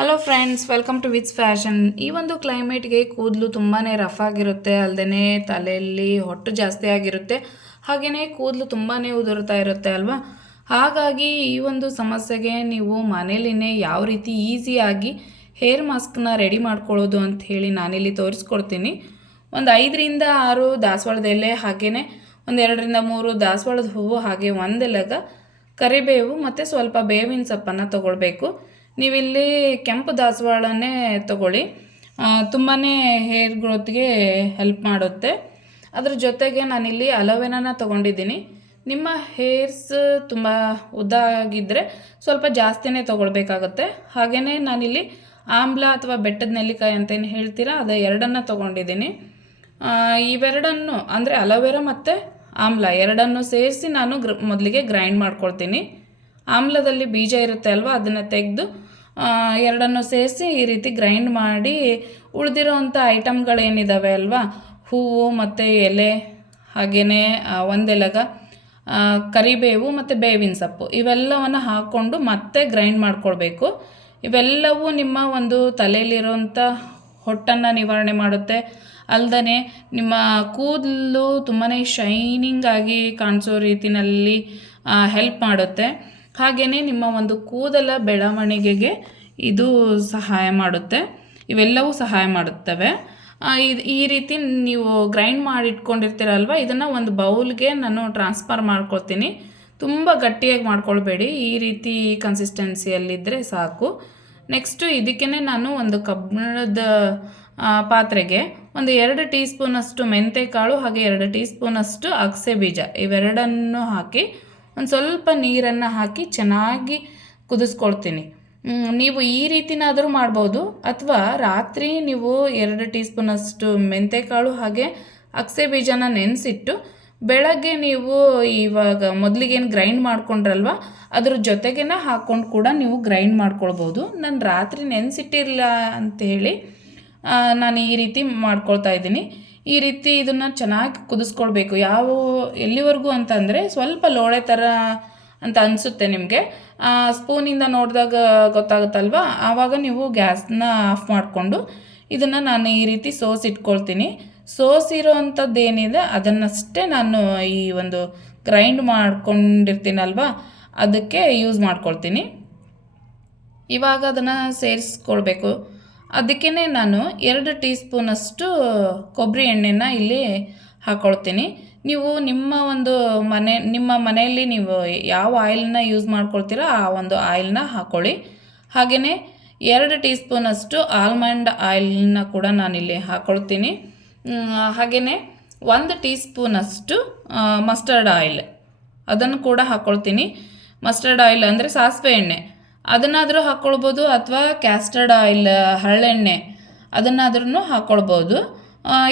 Hello friends, welcome to which fashion. ಈ ಒಂದು ಕ್ಲೈಮೇಟ್ಗೆ ಕೂದಲು ತುಂಬಾ ರಫ್ ಆಗಿರುತ್ತೆ, ಅಲ್ಲದೆ ತಲೆಯಲ್ಲಿ ಹೊಟ್ಟು ಜಾಸ್ತಿ ಆಗಿರುತ್ತೆ, ಹಾಗೆಯೇ ಕೂದಲು ತುಂಬಾ ಉದುರ್ತಾ ಇರುತ್ತೆ ಅಲ್ವಾ. ಹಾಗಾಗಿ ಈ ಒಂದು ಸಮಸ್ಯೆಗೆ ನೀವು ಮನೇಲಿನೇ ಯಾವ ರೀತಿ ಈಸಿಯಾಗಿ ಹೇರ್ ಮಾಸ್ಕ್ನ ರೆಡಿ ಮಾಡ್ಕೊಳ್ಳೋದು ಅಂತ ಹೇಳಿ ನಾನಿಲ್ಲಿ ತೋರಿಸ್ಕೊಡ್ತೀನಿ. ಒಂದು 5ರಿಂದ 6 ದಾಸವಾಳದ ಎಲೆ, ಹಾಗೆಯೇ ಒಂದು 2ರಿಂದ 3 ದಾಸವಾಳದ ಹೂವು, ಹಾಗೆ ಒಂದೆಲಗ ಕರಿಬೇವು ಮತ್ತು ಸ್ವಲ್ಪ ಬೇವಿನ ಸೊಪ್ಪನ್ನು ತೊಗೊಳ್ಬೇಕು. ನೀವಿಲ್ಲಿ ಕೆಂಪು ದಾಸವಾಳನೇ ತೊಗೊಳ್ಳಿ, ತುಂಬಾ ಹೇರ್ ಗ್ರೋತ್ಗೆ ಹೆಲ್ಪ್ ಮಾಡುತ್ತೆ. ಅದ್ರ ಜೊತೆಗೆ ನಾನಿಲ್ಲಿ ಅಲೋವೆರಾನ ತೊಗೊಂಡಿದ್ದೀನಿ. ನಿಮ್ಮ ಹೇರ್ಸ್ ತುಂಬ ಉದ್ದ ಆಗಿದ್ದರೆ ಸ್ವಲ್ಪ ಜಾಸ್ತಿನೇ ತೊಗೊಳ್ಬೇಕಾಗತ್ತೆ. ಹಾಗೆಯೇ ನಾನಿಲ್ಲಿ ಆಮ್ಲ ಅಥವಾ ಬೆಟ್ಟದ ನೆಲ್ಲಿಕಾಯಿ ಅಂತೇನು ಹೇಳ್ತೀರಾ, ಅದು ಎರಡನ್ನು ತೊಗೊಂಡಿದ್ದೀನಿ. ಇವೆರಡನ್ನು ಅಂದರೆ ಅಲೋವೆರಾ ಮತ್ತು ಆಮ್ಲ ಎರಡನ್ನು ಸೇರಿಸಿ ನಾನು ಮೊದಲಿಗೆ ಗ್ರೈಂಡ್ ಮಾಡ್ಕೊಳ್ತೀನಿ. ಆಮ್ಲದಲ್ಲಿ ಬೀಜ ಇರುತ್ತೆ ಅಲ್ವಾ, ಅದನ್ನು ತೆಗೆದು ಎರಡನ್ನು ಸೇರಿಸಿ ಈ ರೀತಿ ಗ್ರೈಂಡ್ ಮಾಡಿ ಉಳಿದಿರೋವಂಥ ಐಟಮ್ಗಳೇನಿದ್ದಾವೆ ಅಲ್ವಾ, ಹೂವು ಮತ್ತು ಎಲೆ, ಹಾಗೆಯೇ ಒಂದೆಲಗ, ಕರಿಬೇವು ಮತ್ತು ಬೇವಿನ ಸೊಪ್ಪು, ಇವೆಲ್ಲವನ್ನು ಹಾಕ್ಕೊಂಡು ಮತ್ತೆ ಗ್ರೈಂಡ್ ಮಾಡ್ಕೊಳ್ಬೇಕು. ಇವೆಲ್ಲವೂ ನಿಮ್ಮ ಒಂದು ತಲೆಯಲ್ಲಿರುವಂಥ ಹೊಟ್ಟನ್ನು ನಿವಾರಣೆ ಮಾಡುತ್ತೆ. ಅಲ್ಲದೆ ನಿಮ್ಮ ಕೂದಲು ತುಂಬಾ ಶೈನಿಂಗ್ ಆಗಿ ಕಾಣಿಸೋ ರೀತಿಯಲ್ಲಿ ಹೆಲ್ಪ್ ಮಾಡುತ್ತೆ. ಹಾಗೆಯೇ ನಿಮ್ಮ ಒಂದು ಕೂದಲ ಬೆಳವಣಿಗೆಗೆ ಇದು ಸಹಾಯ ಮಾಡುತ್ತೆ. ಇವೆಲ್ಲವೂ ಸಹಾಯ ಮಾಡುತ್ತವೆ. ಈ ರೀತಿ ನೀವು ಗ್ರೈಂಡ್ ಮಾಡಿ ಇಟ್ಕೊಂಡಿರ್ತೀರಲ್ವ, ಇದನ್ನು ಒಂದು ಬೌಲ್ಗೆ ನಾನು ಟ್ರಾನ್ಸ್ಫರ್ ಮಾಡ್ಕೊಳ್ತೀನಿ. ತುಂಬ ಗಟ್ಟಿಯಾಗಿ ಮಾಡ್ಕೊಳ್ಬೇಡಿ, ಈ ರೀತಿ ಕನ್ಸಿಸ್ಟೆನ್ಸಿಯಲ್ಲಿದ್ದರೆ ಸಾಕು. ನೆಕ್ಸ್ಟು ಇದಕ್ಕೇ ನಾನು ಒಂದು ಕಬ್ಬಿಣದ ಪಾತ್ರೆಗೆ ಒಂದು 2 ಟೀ ಸ್ಪೂನಷ್ಟು ಮೆಂತೆಕಾಳು, ಹಾಗೆ 2 ಟೀ ಸ್ಪೂನಷ್ಟು ಅಗಸೆ ಬೀಜ, ಇವೆರಡನ್ನು ಹಾಕಿ ಒಂದು ಸ್ವಲ್ಪ ನೀರನ್ನು ಹಾಕಿ ಚೆನ್ನಾಗಿ ಕುದಿಸ್ಕೊಳ್ತೀನಿ. ನೀವು ಈ ರೀತಿನಾದರೂ ಮಾಡ್ಬೋದು, ಅಥವಾ ರಾತ್ರಿ ನೀವು 2 ಟೀ ಸ್ಪೂನಷ್ಟು ಮೆಂತೆಕಾಳು ಹಾಗೆ ಅಗಸೆ ಬೀಜನ ನೆನೆಸಿಟ್ಟು ಬೆಳಗ್ಗೆ ನೀವು ಇವಾಗ ಮೊದಲಿಗೇನು ಗ್ರೈಂಡ್ ಮಾಡ್ಕೊಂಡ್ರಲ್ವ, ಅದ್ರ ಜೊತೆಗೇ ಹಾಕ್ಕೊಂಡು ಕೂಡ ನೀವು ಗ್ರೈಂಡ್ ಮಾಡ್ಕೊಳ್ಬೋದು. ನಾನು ರಾತ್ರಿ ನೆನೆಸಿಟ್ಟಿರಲಿಲ್ಲ ಅಂಥೇಳಿ ನಾನು ಈ ರೀತಿ ಮಾಡ್ಕೊಳ್ತಾ ಇದ್ದೀನಿ. ಈ ರೀತಿ ಇದನ್ನು ಚೆನ್ನಾಗಿ ಕುದಿಸ್ಕೊಳ್ಬೇಕು. ಎಲ್ಲಿವರೆಗೂ ಅಂತಂದರೆ ಸ್ವಲ್ಪ ಲೋಳೆ ಥರ ಅಂತ ಅನಿಸುತ್ತೆ ನಿಮಗೆ, ಸ್ಪೂನಿಂದ ನೋಡಿದಾಗ ಗೊತ್ತಾಗುತ್ತಲ್ವ, ಆವಾಗ ನೀವು ಗ್ಯಾಸ್ನ ಆಫ್ ಮಾಡಿಕೊಂಡು ಇದನ್ನು ನಾನು ಈ ರೀತಿ ಸೋಸಿಟ್ಕೊಳ್ತೀನಿ. ಸೋಸಿರೋ ಅಂಥದ್ದು ಏನಿದೆ ಅದನ್ನಷ್ಟೇ ನಾನು ಈ ಒಂದು ಗ್ರೈಂಡ್ ಮಾಡ್ಕೊಂಡಿರ್ತೀನಲ್ವ ಅದಕ್ಕೆ ಯೂಸ್ ಮಾಡ್ಕೊಳ್ತೀನಿ. ಇವಾಗ ಅದನ್ನು ಸೇರಿಸ್ಕೊಳ್ಬೇಕು. ಅದಕ್ಕೇ ನಾನು 2 ಟೀ ಸ್ಪೂನಷ್ಟು ಕೊಬ್ಬರಿ ಎಣ್ಣೆನ ಇಲ್ಲಿ ಹಾಕ್ಕೊಳ್ತೀನಿ. ನೀವು ನಿಮ್ಮ ಮನೆಯಲ್ಲಿ ನೀವು ಯಾವ ಆಯಿಲ್ನ ಯೂಸ್ ಮಾಡ್ಕೊಳ್ತೀರೋ ಆ ಒಂದು ಆಯಿಲ್ನ ಹಾಕ್ಕೊಳ್ಳಿ. ಹಾಗೆಯೇ 2 ಟೀ ಸ್ಪೂನಷ್ಟು ಆಲ್ಮಂಡ್ ಆಯಿಲ್ನ ಕೂಡ ನಾನಿಲ್ಲಿ ಹಾಕ್ಕೊಳ್ತೀನಿ. ಹಾಗೆಯೇ 1 ಟೀ ಸ್ಪೂನಷ್ಟು ಮಸ್ಟರ್ಡ್ ಆಯಿಲ್, ಅದನ್ನು ಕೂಡ ಹಾಕ್ಕೊಳ್ತೀನಿ. ಮಸ್ಟರ್ಡ್ ಆಯಿಲ್ ಅಂದರೆ ಸಾಸಿವೆ ಎಣ್ಣೆ, ಅದನ್ನಾದರೂ ಹಾಕ್ಕೊಳ್ಬೋದು, ಅಥವಾ ಕ್ಯಾಸ್ಟರ್ಡ್ ಆಯಿಲ್, ಹರಳೆಣ್ಣೆ, ಅದನ್ನಾದ್ರೂ ಹಾಕ್ಕೊಳ್ಬೋದು.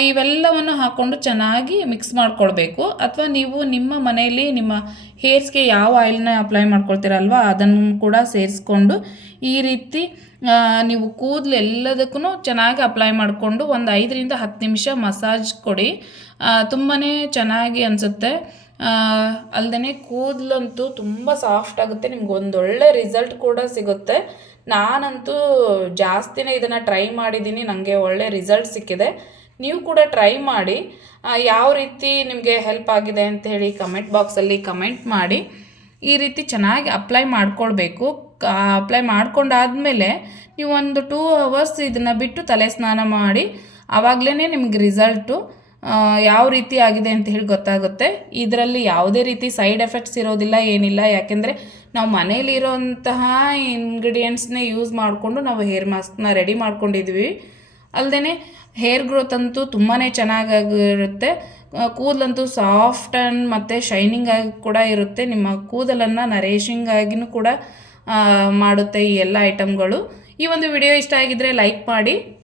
ಇವೆಲ್ಲವನ್ನು ಹಾಕ್ಕೊಂಡು ಚೆನ್ನಾಗಿ ಮಿಕ್ಸ್ ಮಾಡ್ಕೊಳ್ಬೇಕು. ಅಥವಾ ನೀವು ನಿಮ್ಮ ಮನೆಯಲ್ಲಿ ನಿಮ್ಮ ಹೇರ್ಸ್ಗೆ ಯಾವ ಆಯಿಲ್ನ ಅಪ್ಲೈ ಮಾಡ್ಕೊಳ್ತೀರಲ್ವ ಅದನ್ನು ಕೂಡ ಸೇರಿಸ್ಕೊಂಡು ಈ ರೀತಿ ನೀವು ಕೂದಲು ಎಲ್ಲದಕ್ಕೂ ಚೆನ್ನಾಗಿ ಅಪ್ಲೈ ಮಾಡಿಕೊಂಡು ಒಂದು 5ರಿಂದ 10 ನಿಮಿಷ ಮಸಾಜ್ ಕೊಡಿ. ತುಂಬಾ ಚೆನ್ನಾಗಿ ಅನಿಸುತ್ತೆ. ಅಲ್ಲದೆ ಕೂದಲಂತೂ ತುಂಬ ಸಾಫ್ಟ್ ಆಗುತ್ತೆ, ನಿಮ್ಗೆ ಒಂದೊಳ್ಳೆ ರಿಸಲ್ಟ್ ಕೂಡ ಸಿಗುತ್ತೆ. ನಾನಂತೂ ಜಾಸ್ತಿನೇ ಇದನ್ನು ಟ್ರೈ ಮಾಡಿದ್ದೀನಿ, ನನಗೆ ಒಳ್ಳೆ ರಿಸಲ್ಟ್ ಸಿಕ್ಕಿದೆ. ನೀವು ಕೂಡ ಟ್ರೈ ಮಾಡಿ. ಯಾವ ರೀತಿ ನಿಮಗೆ ಹೆಲ್ಪ್ ಆಗಿದೆ ಅಂತ ಹೇಳಿ ಕಮೆಂಟ್ ಬಾಕ್ಸಲ್ಲಿ ಕಮೆಂಟ್ ಮಾಡಿ. ಈ ರೀತಿ ಚೆನ್ನಾಗಿ ಅಪ್ಲೈ ಮಾಡ್ಕೊಳ್ಬೇಕು. ಅಪ್ಲೈ ಮಾಡ್ಕೊಂಡಾದಮೇಲೆ ನೀವು ಒಂದು 2 ಅವರ್ಸ್ ಇದನ್ನು ಬಿಟ್ಟು ತಲೆ ಸ್ನಾನ ಮಾಡಿ, ಆವಾಗಲೇ ನಿಮ್ಗೆ ರಿಸಲ್ಟು ಯಾವ ರೀತಿ ಆಗಿದೆ ಅಂತ ಹೇಳಿ ಗೊತ್ತಾಗುತ್ತೆ. ಇದರಲ್ಲಿ ಯಾವುದೇ ರೀತಿ ಸೈಡ್ ಎಫೆಕ್ಟ್ಸ್ ಇರೋದಿಲ್ಲ, ಏನಿಲ್ಲ. ಯಾಕೆಂದರೆ ನಾವು ಮನೇಲಿರೋಂತಹ ಇಂಗ್ರೀಡಿಯೆಂಟ್ಸ್ನೇ ಯೂಸ್ ಮಾಡಿಕೊಂಡು ನಾವು ಹೇರ್ ಮಾಸ್ಕ್ನ ರೆಡಿ ಮಾಡ್ಕೊಂಡಿದ್ವಿ. ಅಲ್ಲದೆ ಹೇರ್ ಗ್ರೋತ್ ಅಂತೂ ತುಂಬಾ ಚೆನ್ನಾಗಿರುತ್ತೆ. ಕೂದಲಂತೂ ಸಾಫ್ಟ್ ಆ್ಯಂಡ್ ಮತ್ತು ಶೈನಿಂಗ್ ಆಗಿ ಕೂಡ ಇರುತ್ತೆ. ನಿಮ್ಮ ಕೂದಲನ್ನು ನರೇಶಿಂಗ್ ಆಗಿನೂ ಕೂಡ ಮಾಡುತ್ತೆ ಈ ಎಲ್ಲ ಐಟಮ್ಗಳು. ಈ ಒಂದು ವಿಡಿಯೋ ಇಷ್ಟ ಆಗಿದ್ದರೆ ಲೈಕ್ ಮಾಡಿ.